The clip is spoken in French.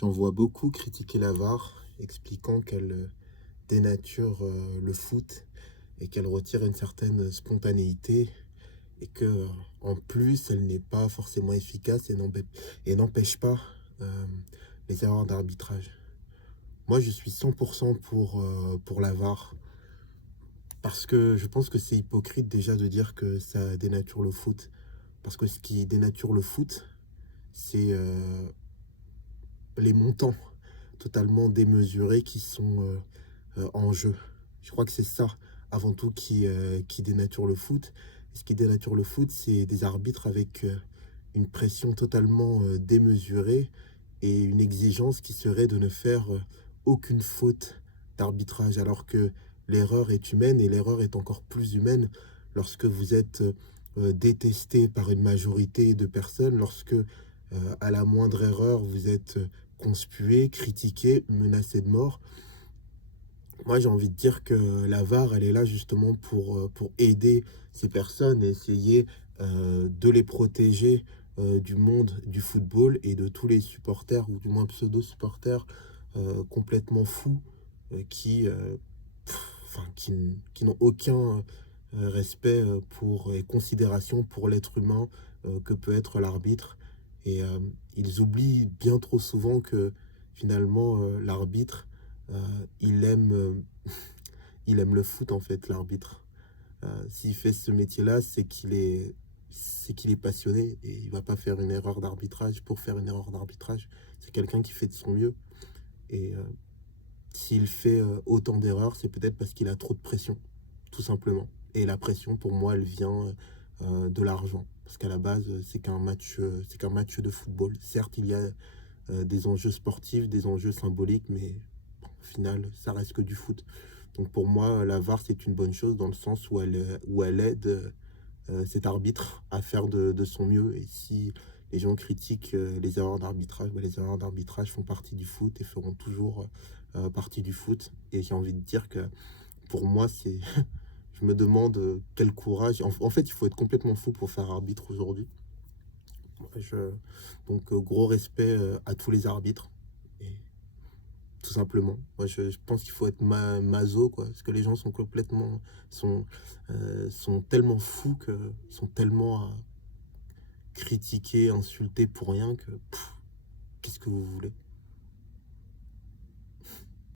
J'en vois beaucoup critiquer la VAR, expliquant qu'elle dénature le foot et qu'elle retire une certaine spontanéité et que, en plus, elle n'est pas forcément efficace et n'empêche pas euh, les erreurs d'arbitrage. Moi, je suis 100% pour la VAR parce que je pense que c'est hypocrite déjà de dire que ça dénature le foot. Parce que ce qui dénature le foot, c'est les montants totalement démesurés qui sont en jeu. Je crois que c'est ça, avant tout, qui dénature le foot. Et ce qui dénature le foot, c'est des arbitres avec une pression totalement démesurée et une exigence qui serait de ne faire aucune faute d'arbitrage, alors que l'erreur est humaine et l'erreur est encore plus humaine lorsque vous êtes détesté par une majorité de personnes, lorsque à la moindre erreur, vous êtes conspué, critiqué, menacé de mort. Moi, j'ai envie de dire que la VAR, elle est là justement pour aider ces personnes et essayer de les protéger du monde du football et de tous les supporters, ou du moins pseudo-supporters, complètement fous, qui, qui n'ont aucun respect pour, et considération pour l'être humain que peut être l'arbitre. Et ils oublient bien trop souvent que finalement, l'arbitre, il aime, il aime le foot en fait, l'arbitre. S'il fait ce métier-là, c'est qu'il est passionné et il va pas faire une erreur d'arbitrage pour faire une erreur d'arbitrage. C'est quelqu'un qui fait de son mieux. Et s'il fait autant d'erreurs, c'est peut-être parce qu'il a trop de pression, tout simplement. Et la pression, pour moi, elle vient de l'argent. Parce qu'à la base, c'est qu'un match de football. Certes, il y a des enjeux sportifs, des enjeux symboliques, mais bon, au final, ça reste que du foot. Donc pour moi, la VAR, c'est une bonne chose dans le sens où elle aide cet arbitre à faire de son mieux. Et si les gens critiquent les erreurs d'arbitrage, bah, les erreurs d'arbitrage font partie du foot et feront toujours partie du foot. Et j'ai envie de dire que pour moi, je me demande quel courage. En fait, il faut être complètement fou pour faire arbitre aujourd'hui. Moi, donc, gros respect à tous les arbitres. Et tout simplement. Moi, je pense qu'il faut être maso, quoi. Parce que les gens sont complètement. Sont tellement fous que. Sont tellement à critiquer, insulter pour rien que. Qu'est-ce que vous voulez?